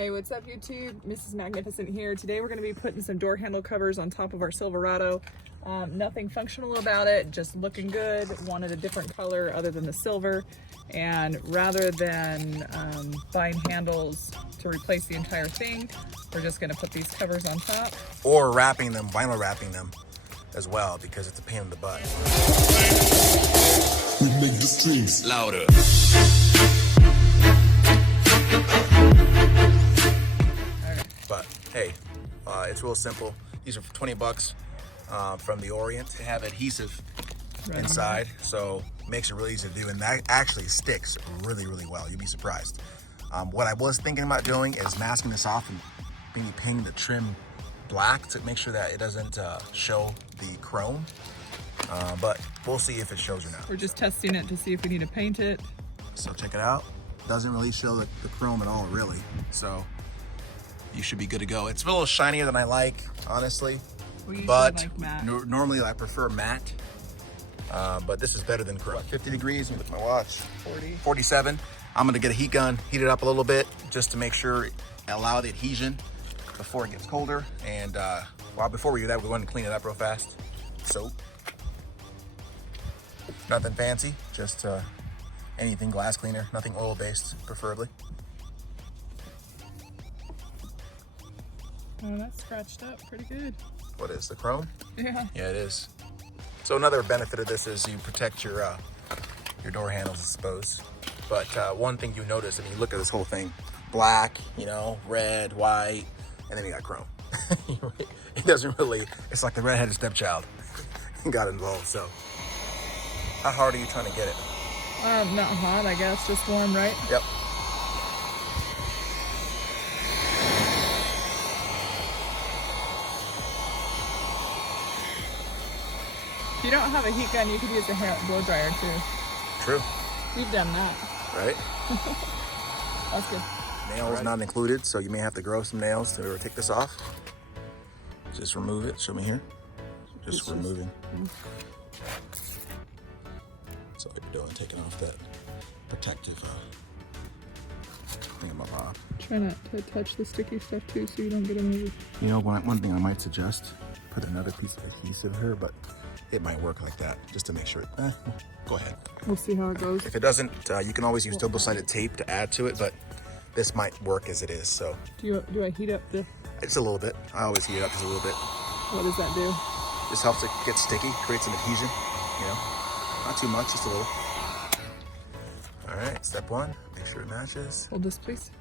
Hey, what's up YouTube? Mrs. Magnificent here. Today we're going to be putting some door handle covers on top of our Silverado. Nothing functional about it, just looking good. Wanted a different color other than the silver. And rather than buying handles to replace the entire thing, we're just going to put these covers on top. Or wrapping them, vinyl wrapping them as well, because it's a pain in the butt. We make the streams louder. But hey, it's real simple. These are for 20 bucks from the Orient. They have adhesive inside, so makes it really easy to do, and that actually sticks really, really well. You'll be surprised. What I was thinking about doing is masking this off and maybe painting the trim black to make sure that it doesn't show the chrome. But we'll see if it shows or not. We're just testing it to see if we need to paint it. So check it out. Doesn't really show the chrome at all, really. So you should be good to go. It's a little shinier than I like, honestly. But like matte. Normally I prefer matte. But this is better than chrome. 50 degrees, let me look at my watch. 47. I'm gonna get a heat gun, heat it up a little bit just to make sure allow the adhesion before it gets colder. And well, before we do that, we're going to clean it up real fast. Soap. Nothing fancy, just anything glass cleaner, nothing oil based, preferably. Oh, that's scratched up pretty good. What is the chrome? Yeah. Yeah, it is. So another benefit of this is you protect your door handles, I suppose. But one thing you notice, if you look at this whole thing, black, you know, red, white, and then you got chrome. It doesn't really, it's like the redheaded stepchild got involved. So how hard are you trying to get it? Not hot, I guess, just warm, right? Yep. If you don't have a heat gun, you could use a blow dryer too. True. You've done that. Right? That's good. Nails not included, so you may have to grow some nails to take this off. Just remove it. Show me here. Just removing. That's all you're doing, taking off that protective thingamabob. Try not to touch the sticky stuff too, so you don't get any. You know, one thing I might suggest, put another piece of adhesive here, but it might work like that, just to make sure. Go ahead. We'll see how it goes. If it doesn't, you can always use double-sided tape to add to it, but this might work as it is. So. Do I heat up the? Just a little bit. I always heat it up just a little bit. What does that do? This helps it get sticky, create some adhesion. You know, not too much, just a little. All right, step one. Make sure it matches. Hold this, please.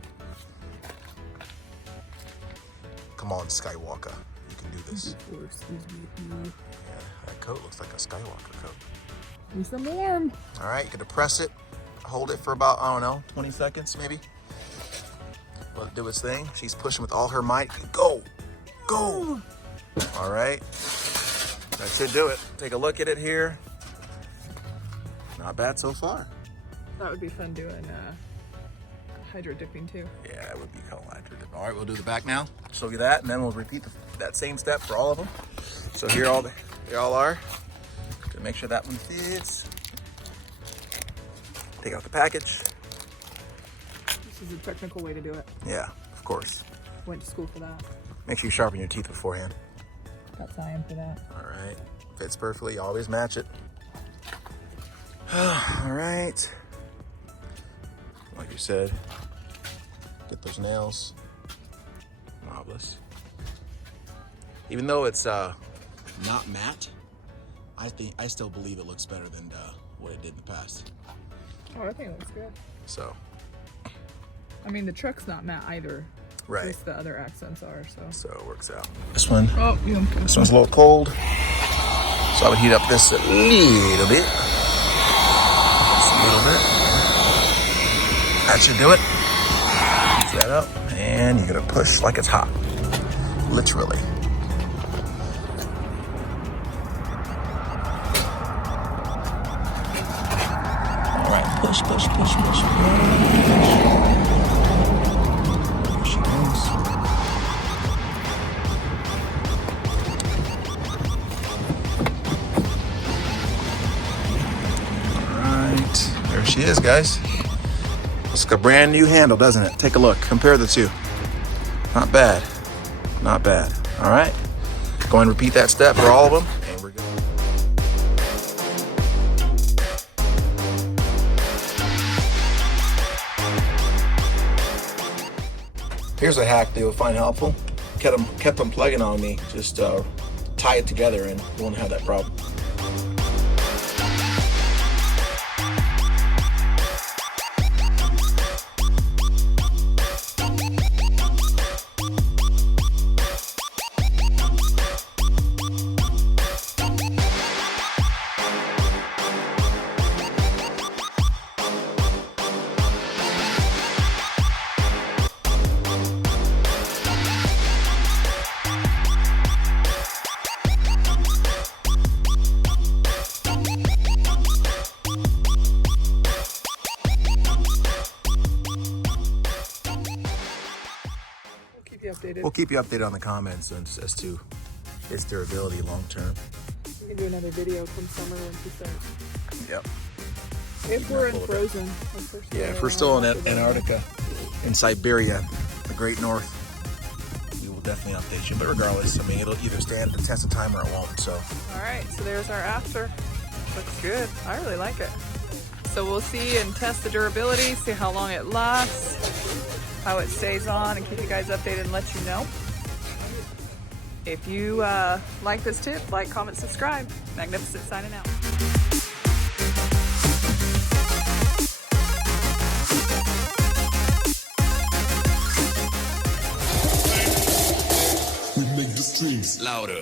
Come on, Skywalker. You can do this. Excuse me. Yeah, that coat looks like a Skywalker coat. Need some warm. All right, you're gonna press it, hold it for about, I don't know, 20 seconds maybe. Let it do its thing. She's pushing with all her might. Go, go. All right, that should do it. Take a look at it here. Not bad so far. That would be fun doing hydro dipping too. Yeah, it would be called hydro dip. All right, we'll do the back now. Show you that, and then we'll repeat that same step for all of them. So here they all are. To make sure that one fits. Take out the package. This is a technical way to do it. Yeah, of course. Went to school for that. Make sure you sharpen your teeth beforehand. Got cyan for that. All right, fits perfectly. Always match it. All right. Like you said, get those nails. Marvelous. Even though it's not matte, I still believe it looks better than what it did in the past. Oh, I think it looks good. So. I mean, the truck's not matte either. Right. Just the other accents are, So it works out. This one. Oh, yeah. This one's a little cold. So I would heat up this a little bit. Just a little bit. That should do it. Heat that up. And you're gonna push like it's hot. Literally. All right, push, push, push, push, push. There she goes. All right, there she is, guys. Looks like a brand new handle, doesn't it? Take a look, compare the two. Not bad. Not bad. All right. Go and repeat that step for all of them, and we're good. Here's a hack that you'll find helpful. Kept them plugging on me. Just tie it together and you won't have that problem. Updated. We'll keep you updated on the comments as to its durability long term. We can do another video come summer when she starts. Yep. If we're unfrozen. If we're still in Antarctica, in Siberia, the Great North, we will definitely update you. But regardless, I mean, it'll either stand the test of time or it won't. So. All right. So there's our after. Looks good. I really like it. So we'll see and test the durability, see how long it lasts, how it stays on, and keep you guys updated and let you know. If you like this tip, like, comment, subscribe. Magnificent signing out. We make the streams louder.